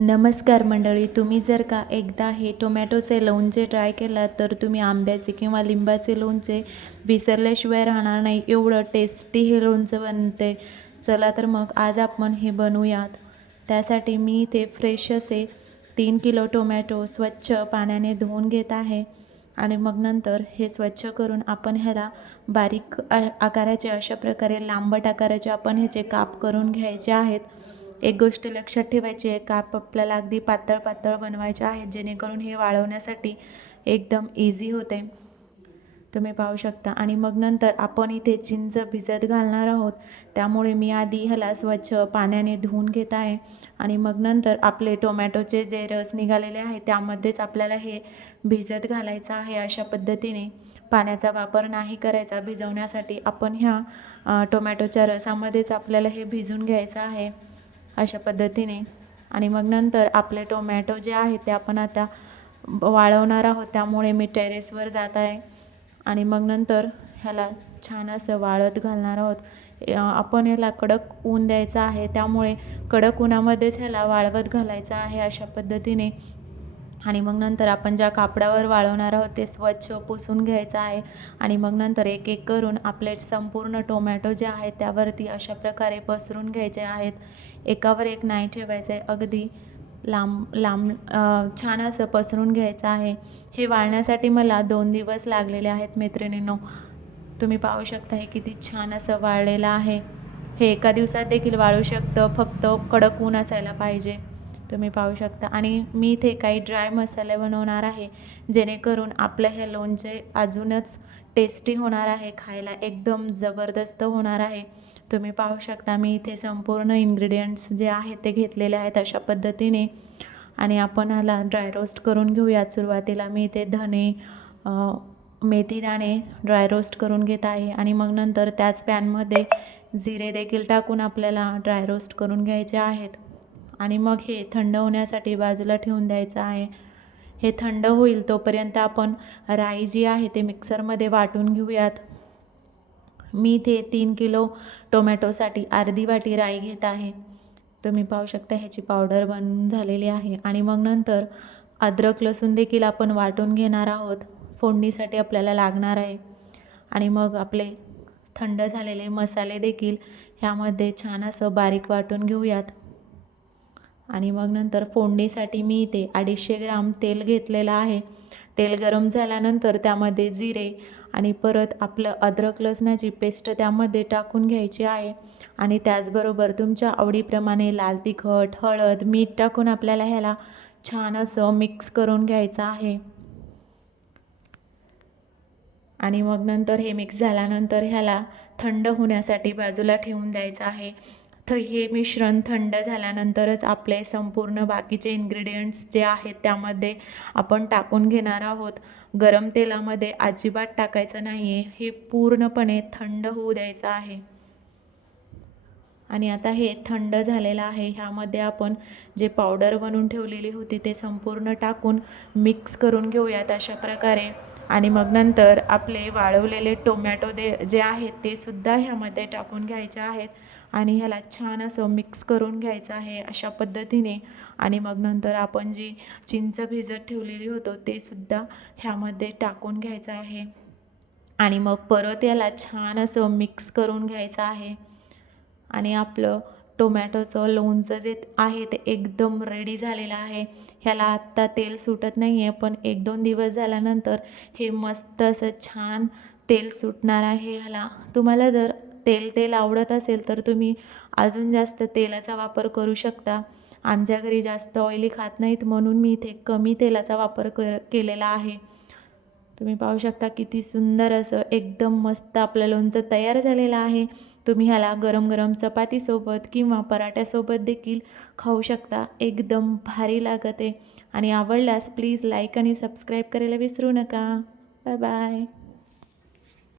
नमस्कार मंडळी, तुम्ही जर का एकदा हे टोमॅटोचे लोणचे ट्राय केलात तर तुम्ही आंब्याचे किंवा लिंबाचे लोणचे विसरल्याशिवाय राहणार नाही. एवढं टेस्टी हे लोणचं बनते. चला तर मग आज आपण हे बनवूयात. त्यासाठी मी इथे फ्रेश असे 3 किलो टोमॅटो स्वच्छ पाण्याने धुवून घेत आहे आणि मग नंतर हे स्वच्छ करून आपण ह्याला बारीक आकाराचे अशा प्रकारे लांबट आकाराचे आपण ह्याचे काप करून घ्यायचे आहेत. एक गोष्ट लक्षात ठेवायची आहे, काप आपल्याला अगदी पातळ पातळ बनवायचे आहेत जेणेकरून हे वाळवण्यासाठी एकदम इझी होते. तुम्ही पाहू शकता. आणि मग नंतर आपण इथे चिंच भिजत घालणार आहोत, त्यामुळे मी आधी ह्याला स्वच्छ पाण्याने धुवून घेत आहे आणि मग नंतर आपले टोमॅटोचे जे रस निघालेले आहे त्यामध्येच आपल्याला हे भिजत घालायचं आहे. अशा पद्धतीने पाण्याचा वापर नाही करायचा भिजवण्यासाठी. आपण ह्या टोमॅटोच्या रसामध्येच आपल्याला हे भिजून घ्यायचं आहे अशा पद्धतीने. आणि मग नंतर आपले टोमॅटो जे आहेत ते आपण आता वाळवणार आहोत, त्यामुळे मी टेरेसवर जात आहे आणि मग नंतर ह्याला छान असं वाळत घालणार आहोत. आपण ह्याला कडक ऊन द्यायचं आहे, त्यामुळे कडक उन्हामध्येच ह्याला वाळवत घालायचं आहे अशा पद्धतीने. आणि मग नंतर आपण ज्या कापडावर वाळवणार आहोत ते स्वच्छ पुसून घ्यायचं आहे आणि मग नंतर एक एक करून आपले संपूर्ण टोमॅटो जे आहेत त्यावरती अशा प्रकारे पसरून घ्यायचे आहेत. एकावर एक नाही ठेवायचं आहे, अगदी लांब लांब छान असं पसरून घ्यायचं आहे. हे वाळण्यासाठी मला 2 दिवस लागलेले आहेत मैत्रिणींनो. तुम्ही पाहू शकता हे किती छान असं वाळलेलं आहे. हे एका दिवसात देखील वाळू शकतं, फक्त कडक ऊन असायला पाहिजे. तुम्ही पाहू शकता. आणि मी इथे काही ड्राय मसाले बनवणार आहे जेणेकरून आपलं हे लोणचे अजूनच टेस्टी होणार आहे, खायला एकदम जबरदस्त होणार आहे. तुम्ही पाहू शकता मी इथे संपूर्ण इन्ग्रेडियंट्स जे आहेत ते घेतलेले आहेत अशा पद्धतीने. आणि आपण ह्याला ड्राय रोस्ट करून घेऊयात. सुरुवातीला मी इथे धने, मेथी दाणे ड्राय रोस्ट करून घेत आहे आणि मग नंतर त्याच पॅनमध्ये जिरे देखील टाकून आपल्याला ड्राय रोस्ट करून घ्यायचे आहेत. आणि मग हे थंड होण्यासाठी बाजूला ठेवून द्यायचं आहे. हे थंड होईल तोपर्यंत आपण राई जी आहे ते मिक्सरमध्ये वाटून घेऊयात. मी इथे 3 किलो टोमॅटोसाठी अर्धी वाटी राई घेत आहे. तुम्ही पाहू शकता ह्याची पावडर बनून झालेली आहे. आणि मग नंतर अद्रक लसूण देखील आपण वाटून घेणार आहोत, फोडणीसाठी आपल्याला लागणार आहे. आणि मग आपले थंड झालेले मसाले देखील ह्यामध्ये छान असं बारीक वाटून घेऊयात. आणि मग नंतर फोडणीसाठी मी इथे 250 ग्राम तेल घेतलेलं आहे. तेल गरम झाल्यानंतर त्यामध्ये जिरे आणि परत आपलं अद्रक लसणाची पेस्ट त्यामध्ये टाकून घ्यायची आहे. आणि त्याचबरोबर तुमच्या आवडीप्रमाणे लाल तिखट, हळद, मीठ टाकून आपल्याला ह्याला छान असं मिक्स करून घ्यायचं आहे. आणि मग नंतर हे मिक्स झाल्यानंतर ह्याला थंड होण्यासाठी बाजूला ठेवून द्यायचं आहे. हे मिश्रण थंड झाल्यानंतरच आपले संपूर्ण बाकीचे इन्ग्रेडियंट्स जे आहेत त्यामध्ये आपण टाकून घेणार आहोत. गरम तेलामध्ये अजिबात टाकायचं नाही आहे, हे पूर्णपणे थंड होऊ द्यायचं आहे. आणि आता हे थंड झालेलं आहे. ह्यामध्ये आपण जे पावडर बनवून ठेवलेली होती ते संपूर्ण टाकून मिक्स करून घेऊयात अशा प्रकारे. आणि मग नंतर आपले वाळवलेले टोमॅटो जे आहेत ते सुद्धा ह्यामध्ये टाकून घ्यायचे आहेत आणि ह्याला छान असं मिक्स करून घ्यायचं आहे अशा पद्धतीने. आणि मग नंतर आपण जी चिंच भिजत ठेवलेली होतो ते सुद्धा ह्यामध्ये टाकून घ्यायचं आहे आणि मग परत याला छान असं मिक्स करून घ्यायचं आहे. आणि आपलं टोमॅटोचं लोणचं जे आहे ते एकदम रेडी झालेलं आहे. ह्याला आत्ता तेल सुटत नाही आहे, पण 1-2 दिवस झाल्यानंतर हे मस्त असं छान तेल सुटणार आहे ह्याला. तुम्हाला जर तेल आवडत असेल तर तुम्ही अजून जास्त तेलाचा वापर करू शकता. आमच्या घरी जास्त ऑइली खात नाहीत म्हणून मी इथे कमी तेलाचा वापर केलेला आहे. तुम्ही पाहू शकता किती सुंदर असं एकदम मस्त आपलं लोणचं तयार झालेलं आहे. तुम्ही ह्याला गरम गरम चपातीसोबत किंवा पराठ्यासोबत देखील खाऊ शकता. एकदम भारी लागत आहे. आणि आवडल्यास प्लीज लाईक आणि सबस्क्राईब करायला विसरू नका. Bye bye.